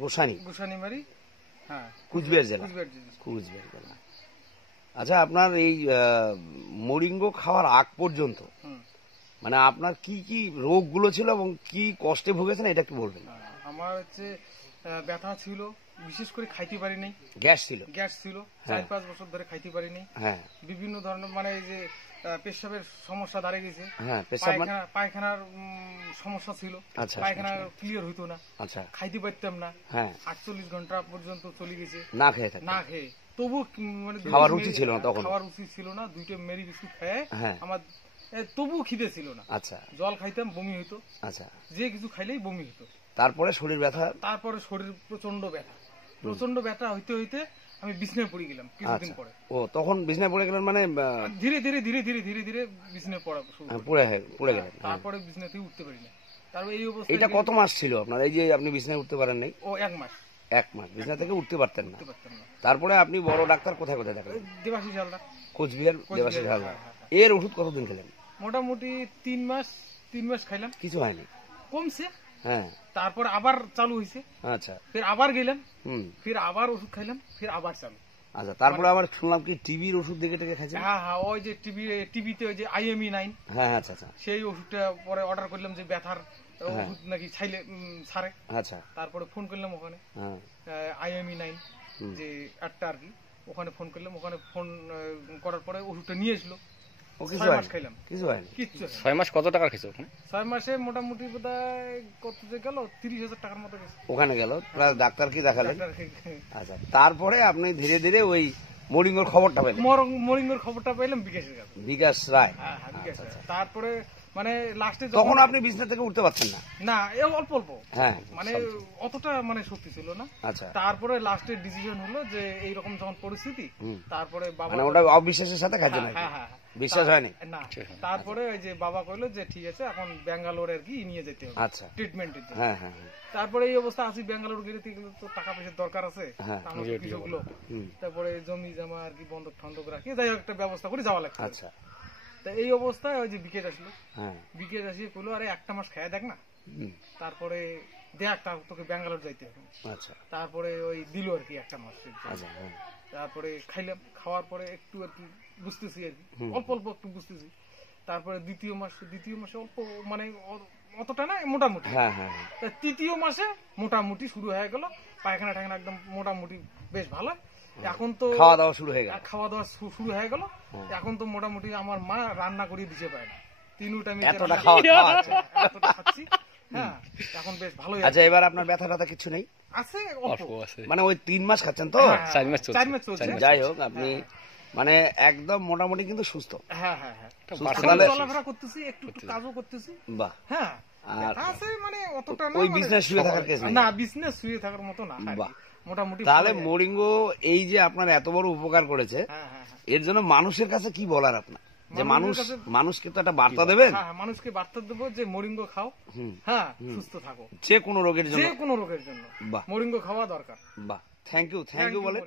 গোসানিমারি, হ্যাঁ, কুচবিহার জেলা। কুচবিহার জেলা। আচ্ছা, আপনার এই মোরিঙ্গো খাওয়ার আগ পর্যন্ত মানে আপনার কি কি রোগগুলো ছিল এবং কি কষ্টে ভুগেছেন এটা একটু বলবেন? আমার হচ্ছে ব্যথা ছিল, বিশেষ করে খাইতে পারি নাই। গ্যাস ছিল 4-5 বছর ধরে খাইতে পারি নাই। হ্যাঁ, বিভিন্ন ধরনের মানে এই যে পেশাবের সমস্যা দাঁড়িয়ে গেছে। হ্যাঁ, পায়খানার সমস্যা ছিল। পায়খানা ক্লিয়ার হইতো না। আচ্ছা, খাইতে পারতাম না। হ্যাঁ, 48 ঘন্টা পর্যন্ত চলে গেছে না খেয়ে। তবু মানে খাওয়ার রুচি ছিল না, তখন খাওয়ার রুচি ছিল না। 2টা মেরি বিস্কুট খেয়ে আমার তবু খিদে ছিল না। আচ্ছা, জল খাইতাম, বমি হইতো। আচ্ছা, যে কিছু খাইলেই বমি হইতো। তারপরে শরীর ব্যথা, তারপরে শরীর প্রচন্ড ব্যথা হইতে হইতে আমি বিছনায় পড়ে গেলাম কিছুদিন পরে। ও, তখন বিছনায় পড়ে গেলেন মানে ধীরে ধীরে বিছনায় পড়া পড়ে গেলেন। তারপরে বিছনা থেকে উঠতে পারি না। তারপরে এই অবস্থা। এটা কত মাস ছিল আপনার এই যে আপনি বিছনায় উঠতে পারেন নাই? ও, 1 মাস। 1 মাস বিছনা থেকে উঠতে পারতেন না। তারপরে আপনি বড় ডাক্তার কোথায় দেখালেন? দেবাশিস হালদার, কোচবিহার দেবাশিস হালদার। এর ওষুধ কতদিন খেলেন? মোটামুটি 3 মাস খাইলাম। কিছু হয়নি, কমছে। হ্যাঁ, তারপর আবার চালু হয়েছে। আচ্ছা, ফের আবার গেলাম, ফের আবার ওষুধ খাইলাম, ফের আবার চালু। আচ্ছা, তারপরে আবার শুনলাম কি টিবির ওষুধ দেখে খাইছেন? হ্যাঁ, ওই যে টিভিতে ওই যে IME 9, হ্যাঁ, আচ্ছা, সেই ওষুধটা পরে অর্ডার করলাম যে ব্যথার ওষুধ নাকি ছাইলে ছাড়ে। আচ্ছা, তারপরে ফোন করলাম ওখানে IME 9 যে একটা আর কি, ওখানে ফোন করলাম। ওখানে ফোন করার পরে ওষুধটা নিয়ে আসলো। 6 মাস খাইলাম, কিছু হয়নি। 6 মাস কত টাকা খেয়েছো ওখানে? 6 মাসে মোটামুটি বোধহয় কত যে গেল, 30,000 টাকার মতো গেছে। ওখানে গেল প্লাস ডাক্তার কি দেখালেন? আচ্ছা, তারপরে আপনি ধীরে ধীরে ওই মোরিঙ্গোর খবরটা পেলেন? মোরিঙ্গোর খবরটা পেলাম বিকাশের কাছে, বিকাশ রায়। তারপরে মানে লাস্টে তখন আপনি বিছনা থেকে উঠতে পারছেন না? না, অল্প অল্প, হ্যাঁ, মানে অতটা মানে শক্তি ছিল না। আচ্ছা, তারপরে লাস্টে ডিসিশন হলো যে এইরকম যখন পরিস্থিতি, তারপরে বাবা, মানে ওটা অবিশ্বাসের সাথে খাইছেন? হ্যাঁ, বিশ্বাস হয়নি না। তারপরে ওই যে বাবা কইলো যে ঠিক আছে এখন ব্যাঙ্গালোর আর কি নিয়ে যেতে হবে। আচ্ছা, ট্রিটমেন্টের জন্য। হ্যাঁ, তারপরে এই অবস্থা আছি, ব্যাঙ্গালোর গেলে তো টাকা পয়সার দরকার আছে, আমার কৃষক লোক। তারপরে জমি জমা আর কি বন্ধক ঠন্ধক রাখি, যাই হোক একটা ব্যবস্থা করে যাওয়া লাগছে। আচ্ছা, তা এই অবস্থায় ওই যে বিকেট আসলো। বিকেট আসিয়ে কইলো আরে 1টা মাস খেয়ে দেখ না, তারপরে দেখ তোকে ব্যাঙ্গালোর যাইতে হবে। আচ্ছা, তারপরে ওই দিল আর কি 1টা মাস। তারপরে খাইলাম, খাওয়ার পরে একটু আর কি বুঝতেছি আর কি, অল্প অল্প একটু বুঝতেছি। তারপরে দ্বিতীয় মাসে অল্প মানে অতটা না, মোটামুটি। তৃতীয় মাসে মোটামুটি শুরু হয়ে গেল, পায়খানা টায়খানা একদম মোটামুটি বেশ ভালো। এখন তো খাওয়া দাওয়া শুরু হয়ে গেল। এখন তো মোটামুটি আমার মা রান্না করে দিতে পারে না, 3 টাইমে এতটা খাচ্ছি। হ্যাঁ, এখন বেশ ভালো। আচ্ছা, এবার আপনার ব্যথা ট্যাথা কিছু নেই? আছে, অল্প আছে। মানে ওই 3 মাস খাচ্ছেন তো? 4 মাস চলছে। যাই হোক, আপনি মানে একদম মোটামুটি কিন্তু সুস্থ। হ্যাঁ, চলাফেরা করতেছি, একটু কাজও করতেছি। বাহ, হ্যাঁ, আছে মানে অতটা না। ওই বিজনেস শুয়ে থাকার কেস না, বিজনেস শুয়ে থাকার মতো না। বাহ, মোটামুটি। তাহলে মোরিঙ্গো এই যে আপনার এত বড় উপকার করেছে, এর জন্য মানুষের কাছে কি বলার আপনার? যে মানুষকে তো একটা বার্তা দেবেন? হ্যাঁ, মানুষকে বার্তা দেবো যে মোরিঙ্গো খাও, হ্যাঁ, সুস্থ থাকো, যে কোনো রোগের জন্য। মোরিঙ্গো খাওয়া দরকার। বাহ, থ্যাংক ইউ বলেন।